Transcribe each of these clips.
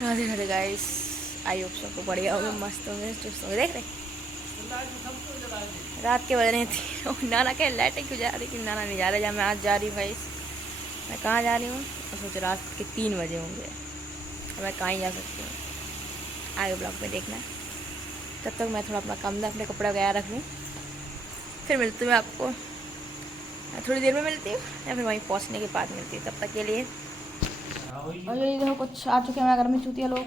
Radhe Radhe guys, I hope सबको बढ़िया होंगे, मस्त होंगे, चुस्त होंगे। देख रहे रात के बज रहे थे और नाना कह लाइटें क्यों जा रही, कि नाना नहीं जा रहे, जहाँ मैं आज जा रही हूँ गाइस। मैं कहाँ जा रही हूँ और सोच रात के 3 बजे होंगे, मैं कहाँ ही जा सकती हूँ। आगे ब्लॉग में देखना। तब तक मैं थोड़ा अपना काम था, अपने कपड़े वगैरह रख लूँ, फिर मिलती हूँ आपको। थोड़ी देर में मिलती हूँ या फिर वहीं पहुँचने के बाद मिलती हूँ। तब तक के लिए और ये देखो कुछ आ चुके हैं घर में चूतिया लोग।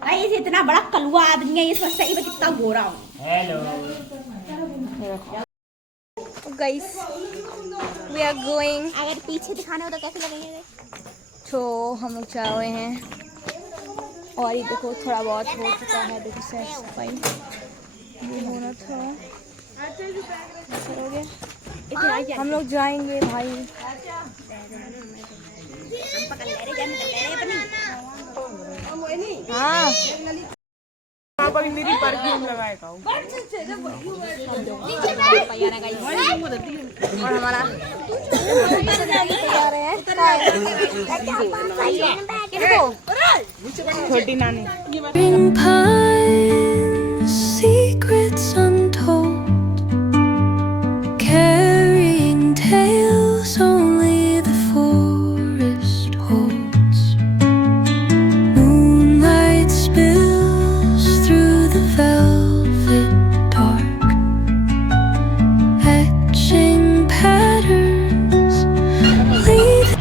भाई ये इतना बड़ा कलुआ आदमी है, ये सोचता है कितना गोरा हूँ। Hello guys, we are going. अगर पीछे दिखाने हो तो कैसे लगेंगे? तो हम लोग जा रहे हैं और ये देखो थोड़ा बहुत हो चुका है। देखो सैर सफाई ये होना था, हो गया। हम लोग जाएंगे भाई। हाँ मेरी परफ्यूम लगाएगा और हमारा छोटी नानी secrets untold, carrying tales only the forest holds. Moonlight spills through the velvet dark, etching patterns, leaving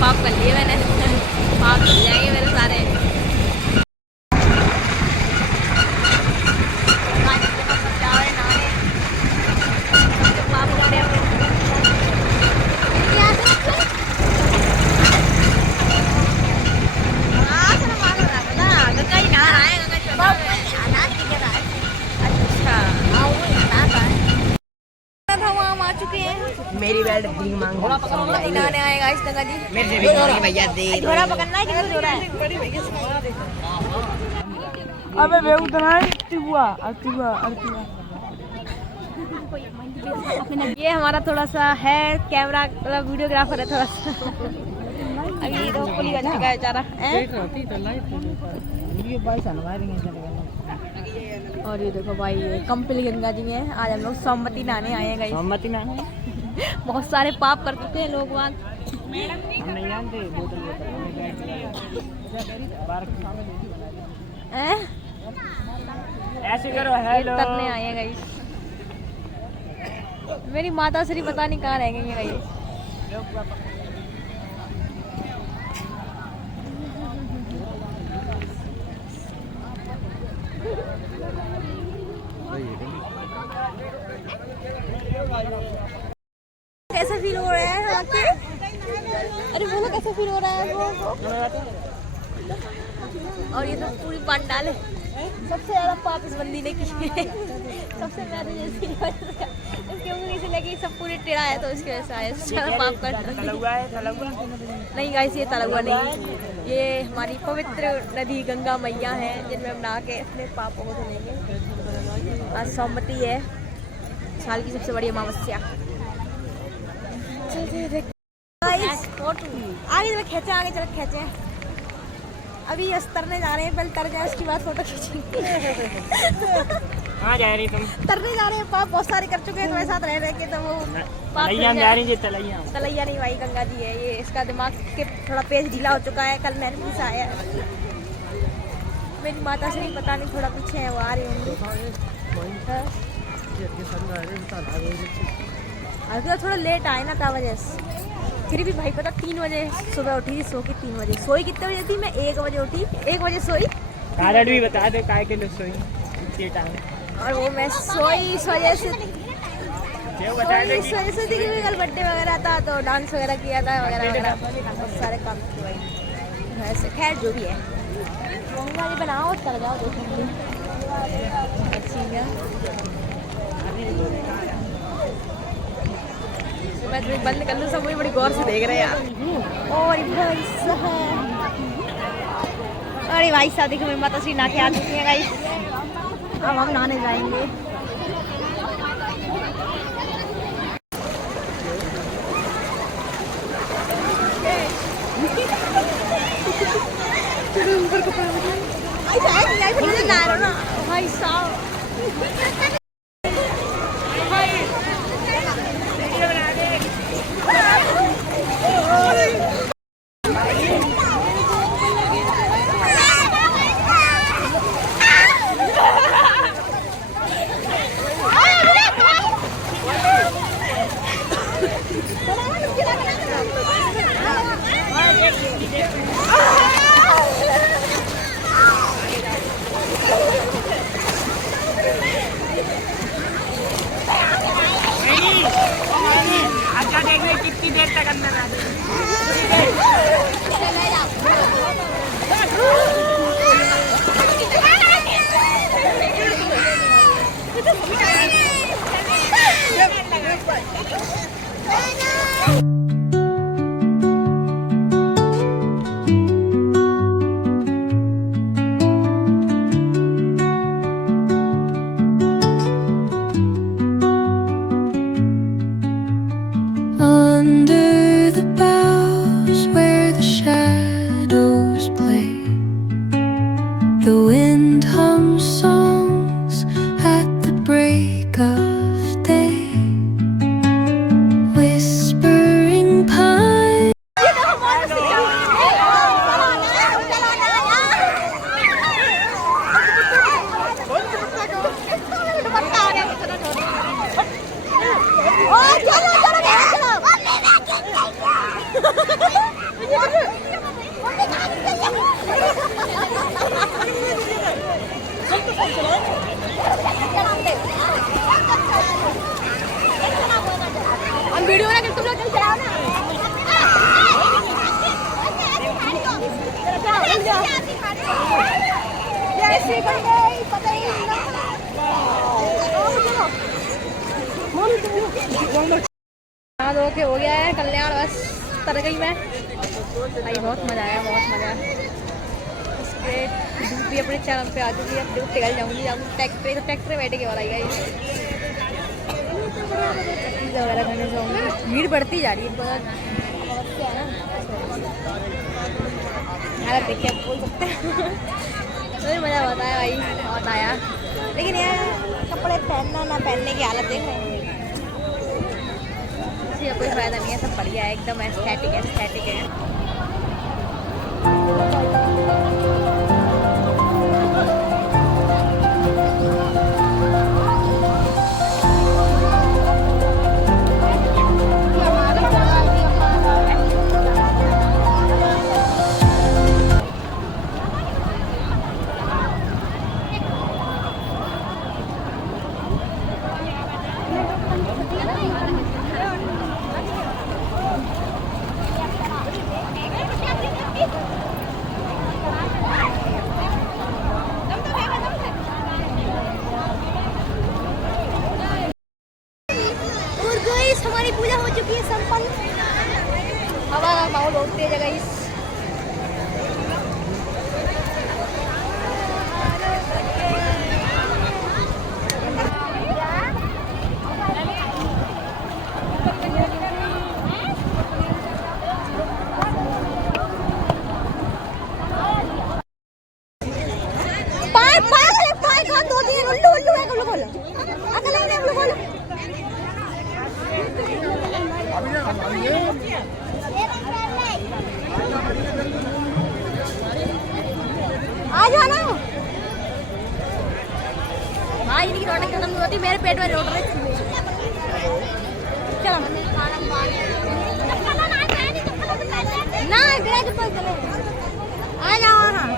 पाप कर लिए मैंने, पाप मिल जाएंगे मेरे सारे। मेरी बेल्ट दी मांग नहाने आएगा इस गंगा जी। मेरे से भी मांगी भैया दे। घोड़ा पकड़ना है कि नहीं हो रहा है? अबे बेउतना तिबुआ तिबुआ तिबुआ। ये हमारा थोड़ा सा है कैमरा मतलब वीडियोग्राफर है थोड़ा सा। अभी तो पुली बन चुका है बेचारा। और ये देखो भाई ये कंपली गंगा जी है। आज हम लोग सोमवती नहाने आए हैं गाइस। सोमवती नहाने बहुत सारे पाप कर चुके हैं लोग वहाँ। हम नहीं जानते। ऐसे करो हेलो करने आए हैं गाइस। मेरी माता श्री पता नहीं कहाँ रह गई है गाइस। कैसा फील हो रहा है आपके? अरे बोलो कैसा फील हो रहा है वो? और ये तो पूरी पंडाल है। सबसे ज्यादा पाप इस बंदी ने की है। सबसे ज्यादा जैसी इसकी उंगली से लगी सब पूरी टेढ़ा है तो इसके वजह से आया ज्यादा पाप कर। नहीं गाइस ये तलुआ नहीं, ये हमारी पवित्र नदी गंगा मैया है जिनमें हम नहा के अपने पापों को धुलेंगे। आज सोमवती है, साल की सबसे बड़ी अमावस्या। आगे चल खींचे, आगे चल खींचे। अभी यस तरने जा रहे हैं, पहले तर जाए उसके बाद फोटो खींचेंगे। कहाँ जा रही तुम? तरने जा रहे हैं, पाप बहुत सारे कर चुके हैं तुम्हारे साथ रह रहे के, तो वो तलैया जा रही है। तलैया नहीं भाई गंगा जी है ये। इसका दिमाग के थोड़ा पेज ढीला हो चुका है, कल नरमी से आया। मेरी माता से नहीं पता नहीं थोड़ा पीछे है, वो आ रही होंगी। अभी थोड़ा लेट आए ना था वजह से। फिर भी भाई पता 3 बजे सुबह उठी थी, सो के 3 बजे सोई। कितने बजे थी मैं? 1 बजे उठी, 1 बजे सोई। कारण भी बता दे काय के लिए सोई इतने टाइम। और वो मैं सोई इस वजह से, क्यों बता दे इस वजह से थी कि कल बर्थडे वगैरह था तो डांस वगैरह किया था वगैरह वगैरह, बहुत सारे काम किए भाई। वैसे खैर जो भी है मम्मी वाली बनाओ चल जाओ देखो अच्छी है। मैं तुम्हें बंद कर लूँ, सब मुझे बड़ी गौर से देख रहे हैं यार। और भाई साहब, अरे भाई साहब देखो मेरी माता श्री नहा के आ चुकी है गाइस, अब हम नहाने जाएंगे। भाई साहब अच्छा देखने कितनी देर तक अंदर आ under the boughs where the shadows play. The wind hums songs at the break of day, whispering pine. हम वीडियो बना के तुम लोग चल जाओ ना। जैसे गई पता ही नहीं ना धो के हो गया है कल्याण, बस तर गई मैं भाई। बहुत मजा आया, बहुत मजा। इसके दूध भी अपने चैनल पे आ चुकी है, दूध पिघल जाऊंगी ट्रैक्टर बैठ के वाला वगैरह करने जाऊँगी। भीड़ बढ़ती जा रही है बहुत है ना यार, देखिए आप बोल सकते हैं। तो मज़ा बहुत आया भाई, बहुत आया। लेकिन यार कपड़े पहनना ना पहनने की हालत देखो, इसका कोई फ़ायदा नहीं है। सब बढ़िया है, एकदम एस्थेटिक है। हमारी पूजा हो चुकी है संपन्न। हवा का माहौल बहुत तेज है गाइस। आ जाना भाई, इनकी रोटी खत्म नहीं होती, मेरे पेट में रोट रही। चलो ना आ जाओ हाँ।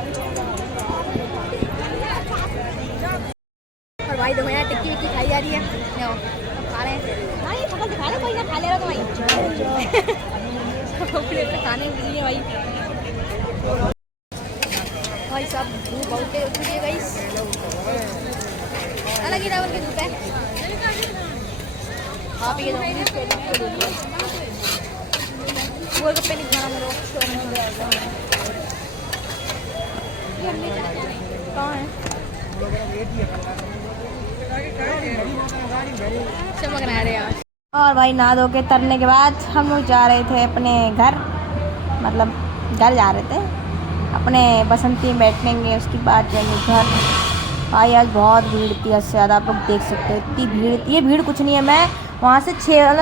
और भाई देखो यहाँ टिक्की विक्की खाई जा रही है, खा रहे हैं। हाँ ये पकड़ खा ले, कोई ना खा ले रहा तो भाई। खाने के लिए भाई सब धूप बहुत तेज हो चुकी है गाइस, अलग ही लेवल की धूप है। आप ये गोलगप्पे नहीं खाना मेरे को, कहाँ है चमक रहा है यार। और भाई नहा धो के तरने के बाद हम लोग जा रहे थे अपने घर, मतलब घर जा रहे थे अपने बसंती में बैठेंगे, उसके बाद जाएंगे घर। भाई आज बहुत भीड़ थी, उससे ज़्यादा आप लोग देख सकते हो इतनी भीड़ थी। ये भीड़ कुछ नहीं है, मैं वहाँ से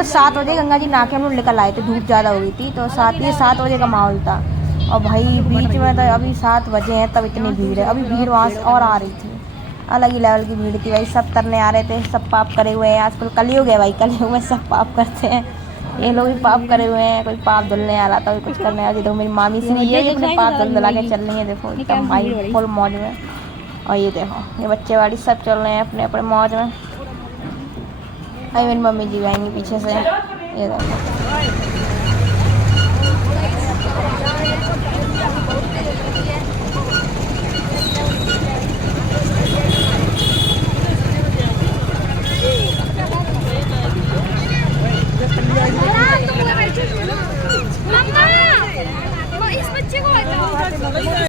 7 बजे गंगा जी नहा के हम लोग निकल आए थे, धूप ज़्यादा हो गई थी तो 7 बजे का माहौल था। और भाई बीच में तो अभी 7 बजे हैं तब इतनी भीड़ है, अभी भीड़ वहाँ से और आ रही थी, अलग ही लेवल की भीड़ थी भाई। सब तरने आ रहे थे, सब पाप करे हुए हैं, आजकल कलयुग है भाई, कलयुग में सब पाप करते हैं। ये लोग भी पाप करे हुए हैं, कोई पाप धुलने आ रहा था, कोई कुछ करने आ रहा। देखो मेरी मामी से ये अपने पाप धुला के चल रही है, देखो एकदम भाई फुल मौज में। और ये देखो ये बच्चे वाड़ी सब चल रहे हैं अपने अपने मौज में। अभी मेरी मम्मी जी आएंगी पीछे से, ये देखो। इस बच्चे को हटाओ।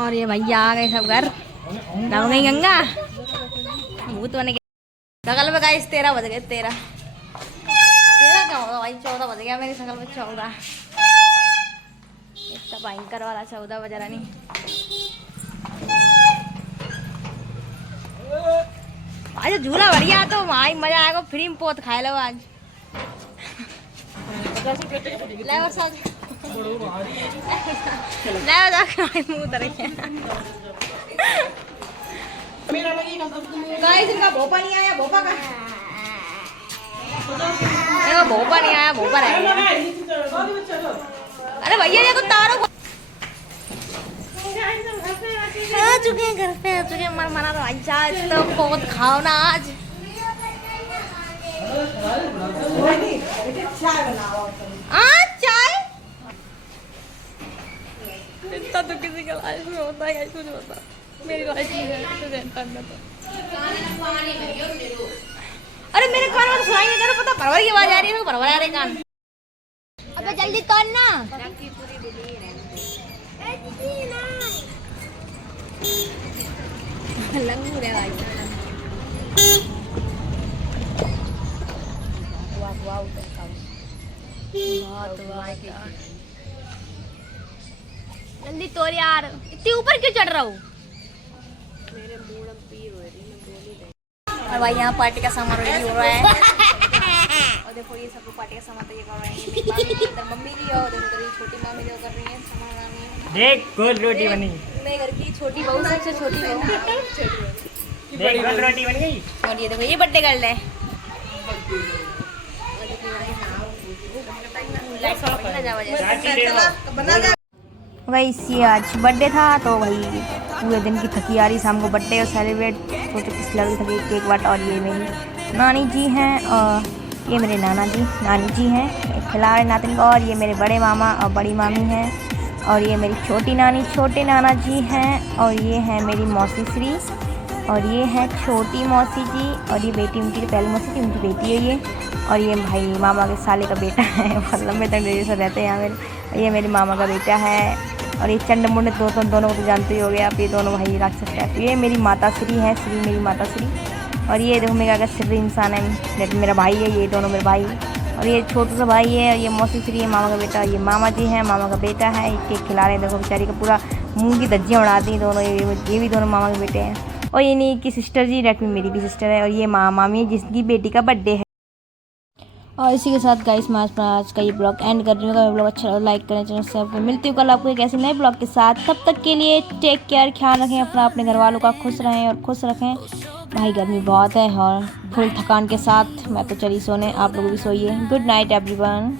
और ये भैया आ गए सब घर, नहा गई गंगा, भूत बन गए। शकल में गाइस 13 बज गए, 13 क्या होगा भाई, 14 बज गया मेरी शकल में, 14 इतना भयंकर वाला 14 बज रहा नहीं। आज झूला बढ़िया तो वहाँ मजा आएगा, फ्री में पोत खाए लो आज। इनका भोपा नहीं आया, भोपा का भोपा नहीं आया, भोपा रहेगा। अरे भैया ये तो तारों आ चुके हैं, घर पे आ चुके हैं। मना तो अच्छा तो बहुत खाओ ना आज। चाय इतना तो किसी का लाइफ में होता है, कुछ होता मेरी लाइफ में तो। अरे मेरे कान में सुनाई नहीं दे रहा, पता परवर की आवाज आ रही है, परवर आ रहे कान। अबे जल्दी कर ना, लंगू रे भाई। वाह जल्दी तोड़ यार, इतनी ऊपर क्यों चढ़ रहा हूँ। और भाई यहाँ पार्टी का सामान रेडी हो रहा है। और देखो ये सब पार्टी का सामान तैयार कर रहे हैं, इधर मम्मी जी और इधर छोटी मामी जो कर रही है सामान लाने। देख गोल रोटी बनी, मैं घर की छोटी बहू, सबसे छोटी बहू। देख गोल रोटी बन गई। और ये देखो ये बर्थडे गर्ल है। गाइस ये आज बर्थडे था तो वही पूरे दिन की थकी आ रही, शाम को बर्थडे और सेलिब्रेट सोचो किस लेवल की थकी, केक वाट। और ये मेरी नानी जी हैं और ये मेरे नानी जी हैं, एक खिला रहे नातिन को। और ये मेरे बड़े मामा और बड़ी मामी हैं, और ये मेरी छोटी नानी छोटे नाना जी हैं, और ये है मेरी मौसी श्री, और ये है छोटी मौसी जी, और ये बेटी उनकी पहली मौसी थी, उनकी बेटी है ये। और ये भाई मामा के साले का बेटा है, बहुत लंबे तक डेढ़ से रहते हैं यहाँ मेरे। ये मेरे मामा का बेटा है, और ये चंड मुंड दोनों को तो जानते ही हो गए आप, ये दोनों भाई राक्षस है। ये मेरी माता श्री है, श्री मेरी माता श्री। और ये देखो मेरा श्री इंसान है, मेरा भाई है, ये दोनों मेरे भाई। और ये छोटा सा भाई है, और ये मौसी श्री है मामा का बेटा, और ये मामा जी हैं, मामा का बेटा है। केक खिला रहे हैं, देखो बेचारी का पूरा मुँह की धज्जियाँ उड़ा दी दोनों, ये भी दोनों मामा के बेटे हैं। और ये नहीं की सिस्टर जी, रेडमी मेरी भी सिस्टर है, और ये मामी है जिसकी बेटी का बर्थडे है। और इसी के साथ गाइस मैं आज का ये ब्लॉग एंड कर रही हूँ। अगर ब्लॉग अच्छा लगा लाइक करें, चैनल सब्सक्राइब। मिलती हूँ कल आपको एक ऐसे नए ब्लॉग के साथ, तब तक के लिए टेक केयर, ख्याल रखें अपना, अपने घर वालों का, खुश रहें और खुश रखें। भाई गर्मी बहुत है और फुल थकान के साथ मैं तो चली सोने, आप लोग भी सोइए। Good night everyone.